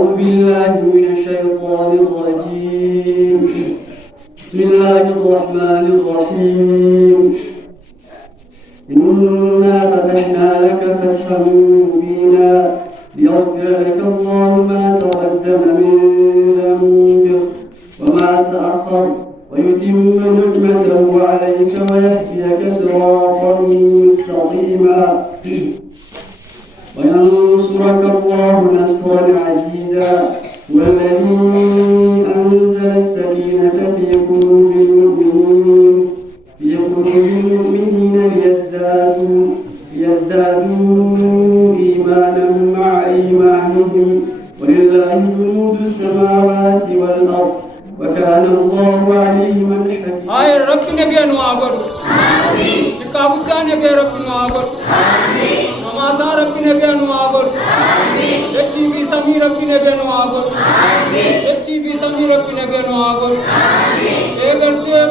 أعوذ بالله من الشيطان الرجيم. بسم الله الرحمن الرحيم. إنا فتحنا لك فتحا مبينا ليغفر لك الله ما تقدم من ذنبك وما تأخر ويتم نعمته عليك ويهديك صراطا مستقيما وينصرك الله نصرا عزيزا والذي أنزل السكينة في قلوب المؤمنين ليزدادوا إيمانا مع إيمانهم ولله جنود السماوات والأرض وكان الله عليما حكيما. آي ربي نجينا وعبر. آمين. كابودا نجي ربي وعبر. آمين. ماسا ربي نجينا وعبر. آمين. يجي في سمي ربي نجينا وعبر. آمين. يجي في سمي ربي نجينا وعبر. آمين. إيه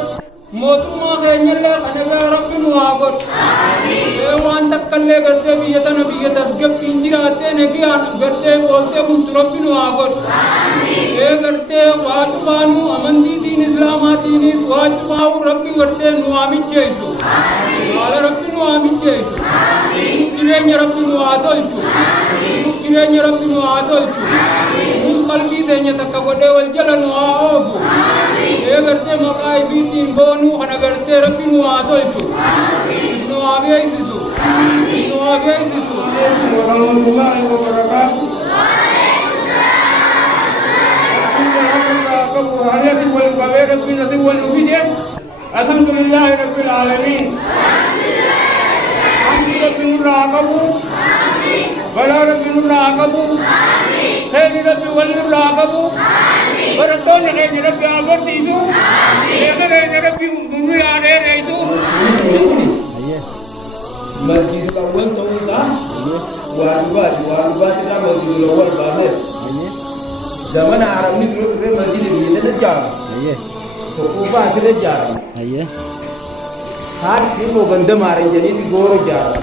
موتو ما خينيلا خنجا ربي وعبر. آمين. إيه وان تكلي كرتے بيتنا بيتس جب إنجيلاتے نجيان كرتے بولتے بنت ربي وعبر. آمين. إيه كرتے واجبانو أمنتي دين إسلاماتي نيس واجباو ربي كرتے نوامين جيسو. آمين. على ربي نوامين جيسو. آمين. جرين ربي نواتولتو. آمين. جرين ربي نواتولتو. آمين. نوس قلبي تيني تكبدي والجلن وآوفو. آمين. إيه كرتے مقاي بيتين بونو خنا كرتے ربي نواتولتو. آمين. نوابي أيسيسو. آمين. نوابي أيسيسو. ورحمة الله وبركاته. الحمد لله رب العالمين. الحمد رب العالمين. ولا رب العالمين. خير رب والعالمين. ورتون خير رب عبرتيسو. خير رب دنيا عليسو. مسجد الأول توزع والبات لا مسجد الأول بعدين زمان عربي تروح في مسجد الميدان الجامع تقوبا أصل الجامع هار في مغندا مارين جنيد غور الجامع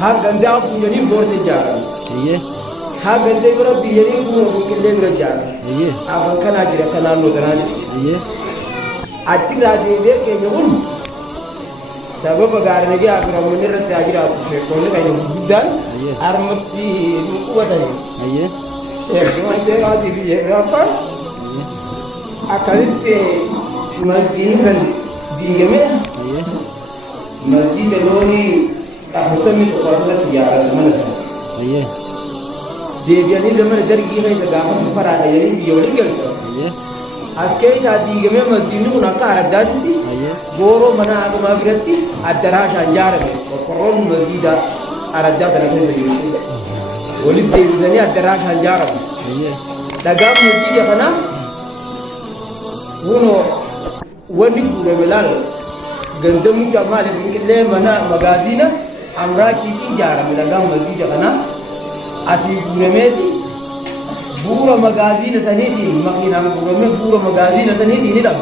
هار غندا أبو جنيد غور الجامع هار غندا غور بيجري غور بكل غور الجامع أبغى كنا جرا كنا نودراني أتي راجي بيك يقول سبب أقارن جا أقرأ من الرت أجرا في كل كانوا جدا أرمتي نقوة هاي سيرجع عندي راجي بيه رافع أكلت مسجد كان ديجمه مسجد لوني أفتمي تقاسنا تجارة زمان سا ديجاني زمان درجي هاي زعما سفر على يعني بيولي كلتا أسكي شادي جميع مسجد نونا كارداتي غورو منا أبو مافرتي الدراش أنجارة وقرون مسجد أردات أنا كذا يقول ولد تيزاني الدراش أنجارة دعام مسجد كنا ونو ونقول بلال عندما جمال يمكن منا مغازينا أمرا كذي جارة دعام مسجد كنا أسيب نمدي بورا مغازين سنيتي مخينا بورا مغازين سنيتي ندم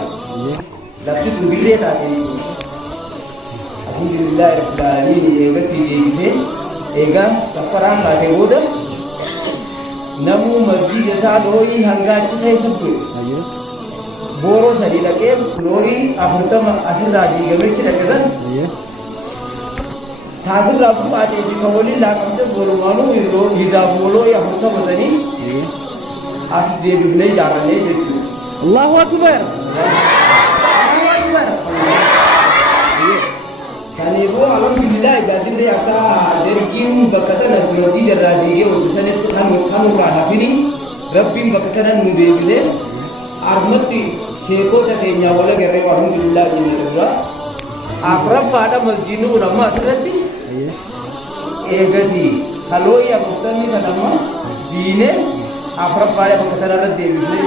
لكن تدري تاتي الحمد لله رب العالمين يجا سيدي يجا سفران كاتي ودا نمو مسجد سالوي هنگا چه سبو بورو سري لكه لوري افرتم اسل راجي گمچ لكزن تاذر رب پاتي ثولي لا كمچ بولو مانو يلو يزا بولو يا افرتم زني أسدي بفلي جارني جدّي الله أكبر الله أكبر سنيبو الحمد لله قادر لي أكا درجين بكتنا بلودي جرادي وسنة خانو راها فيني ربي بكتنا نودي بزه أرمتي شيكو تسينيا ولا غيره الحمد لله من الله أفراد فادا مسجد ونما أسرتي إيجاسي خلو يا مستمي سلامة دينه أفراد فادا بكتنا ردي بزه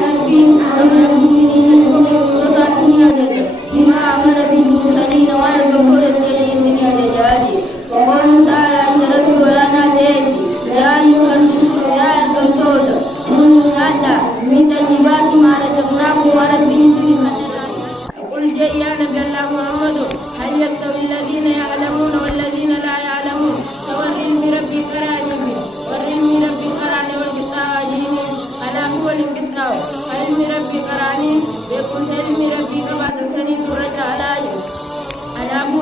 بما أمر بالمرسلين وأرجو الدنيا جدادي وقال تعالى تربي ولا ناديتي يا أيها الرسل يا أرجو تودا كلوا نادا من طيبات ما رزقناكم وربي نسلم من قل جاء يا نبي الله محمد هل يستوي الذين يعلمون والذين لا يعلمون سواء علم ربي كراني والعلم ربي كراني والقطاع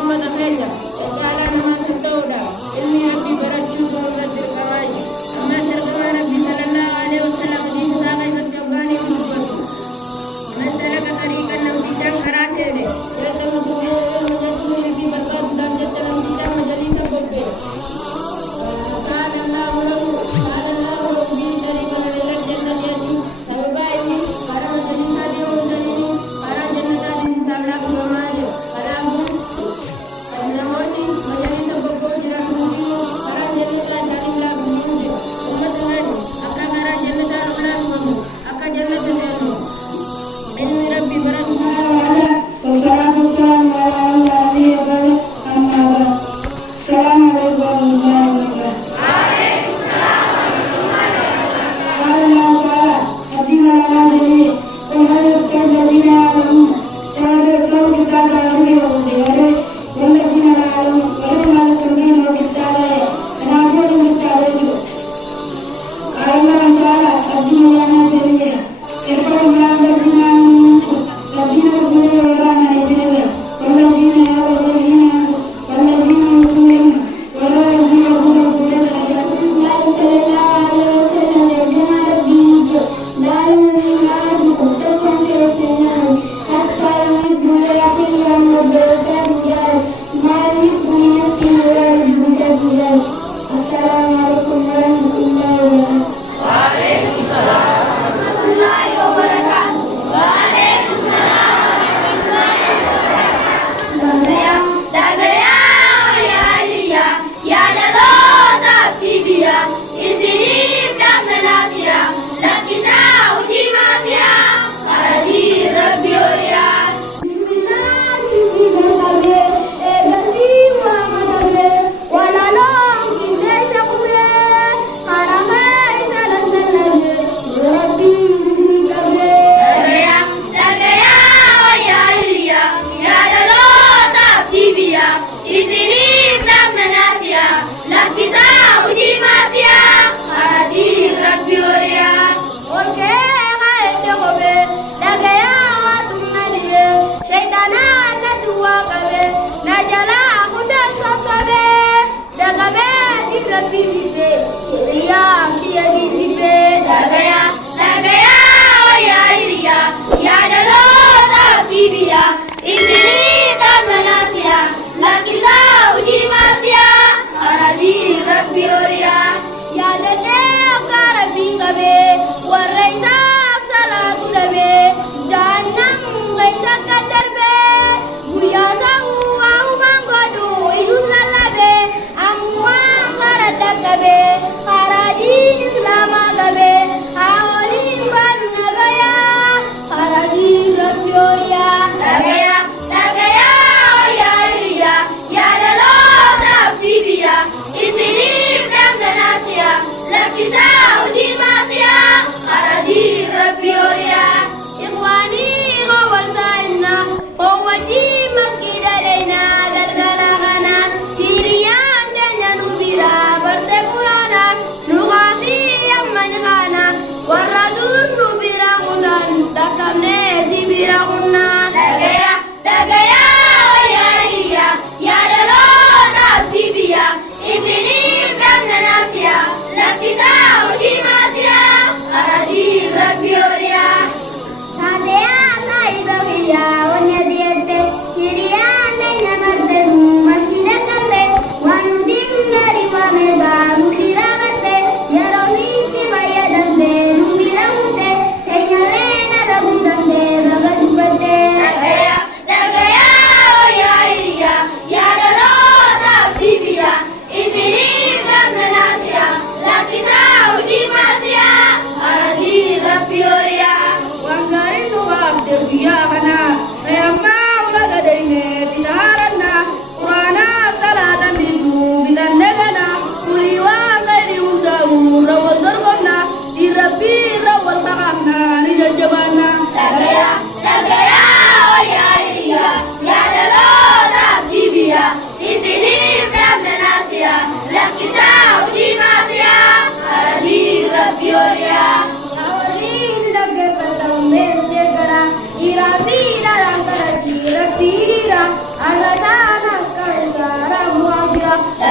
ummata keenya caalaa namaa san ta'uudha ilmi rabbii barachuu kun irra dirqamaa jira ammas ergamaa rabbii sallallahu alaihi wasallam hadiisa isaa keessatti hoggaanii kun dubbatu man salaka tariiqan namtichaan karaa seene yaltamisu fiihi rabbii barbaaduudhaaf jecha namtichaan majaliisa qophee قال الله له به طريقا إلى الجنة يأتي سببا إني قال مجلسات وسنين قال جنة حساب لا كماجر قال النموني مجلس بقول جرا كمدين قال جنة شارب لا كمدين أمة النبي أكا قال جنة لا كمدين أكا جنة النبي من ربي برد والصلاة والسلام على علي وبارك أما بعد السلام عليكم ورحمة الله وبركاته Ira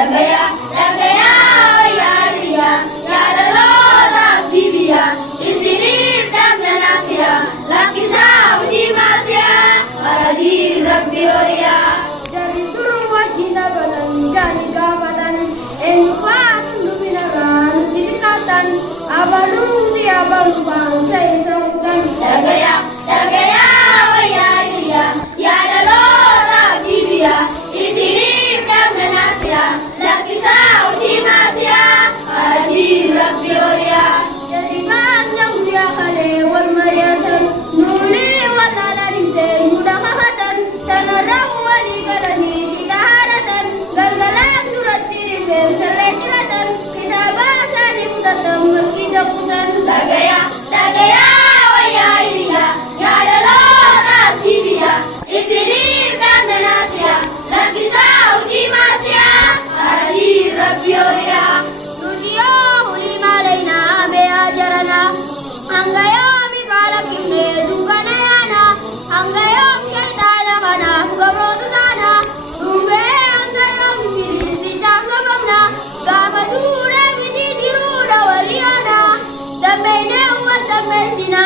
Dagaya, dagaya, oyariya, yadalola bibiya, isinif damna nasiya, lakisa udi masya, aradi rabbi oriya. Jari turun wajina badan, jani kabatan, enfatun dufinaran, tidikatan, abalu di abalu bangsa isaukan. Dagaya, dagaya, oyariya, yadalola bibiya, isinif damna nasiya, lakisa udi masya, aradi rabbi oriya. Jadi banyak mulia kale wal mariatan, nuli wal alalinte mudah hatan, tanarau wali galani tidaharatan, galgalan nurat tiribem selekiratan, kita bahasa di kudatan meski jakutan. Dagaya, dagaya, oyariya, yadalola bibiya, isinif damna nasiya, lakisa udi masya, aradi rabbi oriya. Tudiyo ulima layna be ajarana, angayom ifalakimne dukana yana, angayom shaitana kana fugabrotutana, dunge angayom bilisti chaksobamna, gafadure miti jiruda waliyana, damene uwal damesina,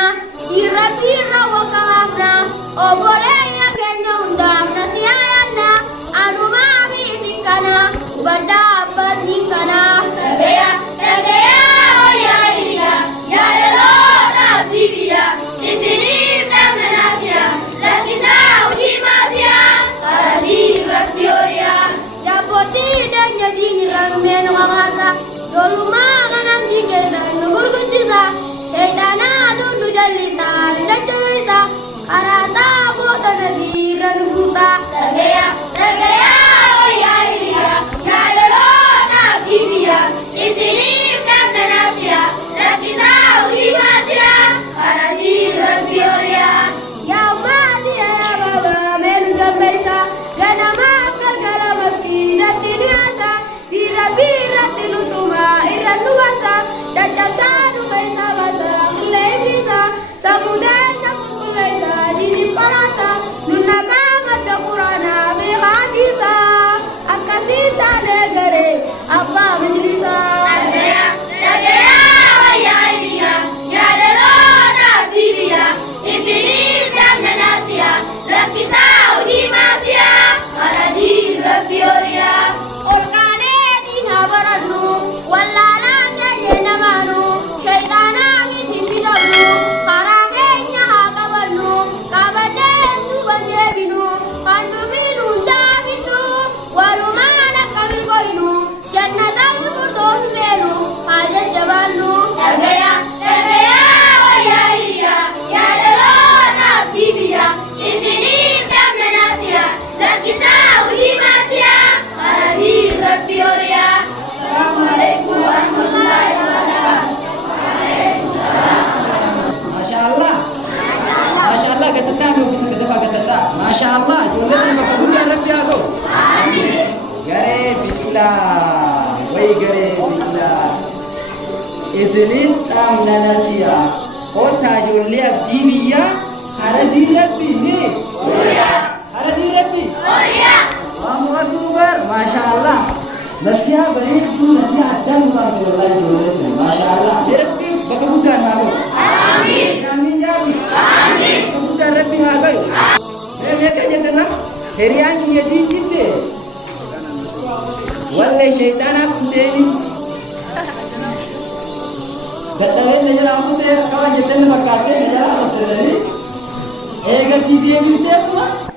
irra wakahafna, oboleya kenya undamna siyayana, anuma misikana, ubada abadnikana. Dagaya, dagaya, oyariya, yadalola bibiya, isinif damna nasiya, lakisa udi masya, aradi rabbi oriya. Yapoti danya diniran meno kamasa, toluma kanang dikesa, nugurgutisa, seitana dundu jalisa, ndajamisa, karasa bota nabi ranusa. Dagaya, dagaya, oyariya, yadalola bibiya, isinif damna nasiya, lakisa udi masya, aradi rabbi oriya. Ya mati ya baba menu jambaisa, jana maaf galgala maski dati niasa, bira tilutuma iran nuasa, dajjal sadu baisa basa kulai bisa, samudai takut kulaisa dini parasa, nunaka mata Qurana be hadisa, akasita negare apa majlisa. Dagaya, dagaya, oyariya, yadalola bibiya, isinif damna nasiya, lakisa udi masya, aradi rabbi oriya. Orkane dina baradu, wallala teje namanu, shaitana misin bidabnu, karahenya hakabannu, kabaden tu banjebinu, kanduminu ndaminu, walumana kamil koinu, jannatal firdaus senu, hajat jabannu. Dagaya, dagaya, oyariya, yadalola bibiya, isinif damna nasiya, lakisa udi masya, aradi rabbi oriya. Assalamualaikum warahmatullahi wabarakatuh. Masyaallah. Masyaallah gatata gatapa gatata. Masyaallah jolle terima kabutan rabbi ago. Amin. Gare bikla. Wai gare bikla. Islin tamna nasiya. Kota jolle abdi biya haradi rabbi ni. Oriya. Haradi rabbi. Oriya. Allahu akbar. Masyaallah. Nasiya bari tu nasiya adam ba wallahi jolle. Masyaallah. Rabbi bakabutan ago. Amin. Amin ya Rabbi. Amin. Kabutan rabbi ago. Mereka jatana herian dia dikite. Wallahi syaitan aku teni. Gatawen najala aku te kawan jatan bakate najala aku teni. Ega si dia binte aku mah.